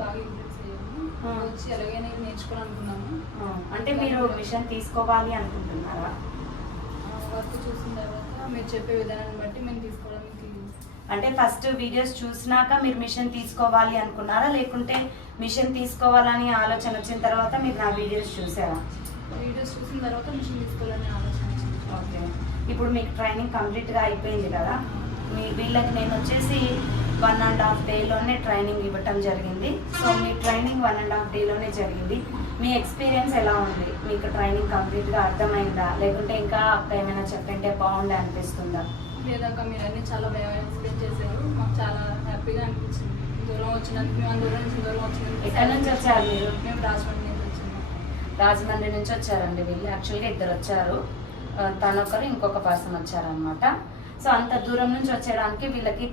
బాగా ఇంప్రెస్ అయ్యాము. వచ్చి ఎలాగైనా నేర్చుకోవాలనుకున్నాము. అంటే మీరు మిషన్ తీసుకోవాలి అనుకుంటున్నారా? వర్క్ చూసిన తర్వాత మీరు చెప్పే విధానాన్ని బట్టి మేము తీసుకోవడానికి. అంటే ఫస్ట్ వీడియోస్ చూసినాక మీరు మిషన్ తీసుకోవాలి అనుకున్నారా, లేకుంటే మిషన్ తీసుకోవాలని ఆలోచన వచ్చిన తర్వాత మీరు నా వీడియోస్ చూసారా? వీడియోస్ చూసిన తర్వాత మిషన్ తీసుకోవాలని ఆలోచన. ఓకే, ఇప్పుడు మీకు ట్రైనింగ్ కంప్లీట్గా అయిపోయింది కదా. వీళ్ళకి నేను వచ్చేసి 1.5 డేలోనే ట్రైనింగ్ ఇవ్వటం జరిగింది. సో మీ ట్రైనింగ్ 1.5 డేలోనే జరిగింది. మీ ఎక్స్పీరియన్స్ ఎలా ఉంది? మీకు ట్రైనింగ్ కంప్లీట్గా అర్థమైందా, లేకుంటే ఇంకా అక్క ఏమైనా చెప్పింటే బాగుండే అనిపిస్తుందా? లేదాక మీరు అన్ని చాలా బాగా ఎక్స్ప్లెయిన్ చేశారు. మాకు చాలా హ్యాపీగా అనిపించింది. దూరం వచ్చినందుకు, మేము దూరం నుంచి దూరం వచ్చినందుకు. ఎక్కడి నుంచి వచ్చారు మీరు? మేము రాజమండ్రి నుంచి వచ్చాము. రాజమండ్రి నుంచి వచ్చారండి వీళ్ళు. యాక్చువల్గా 2 వచ్చారు, తనొకరు ఇంకొక పర్సన్ వచ్చారనమాట. సో అంత దూరం నుంచి వచ్చేయడానికి వీళ్ళకి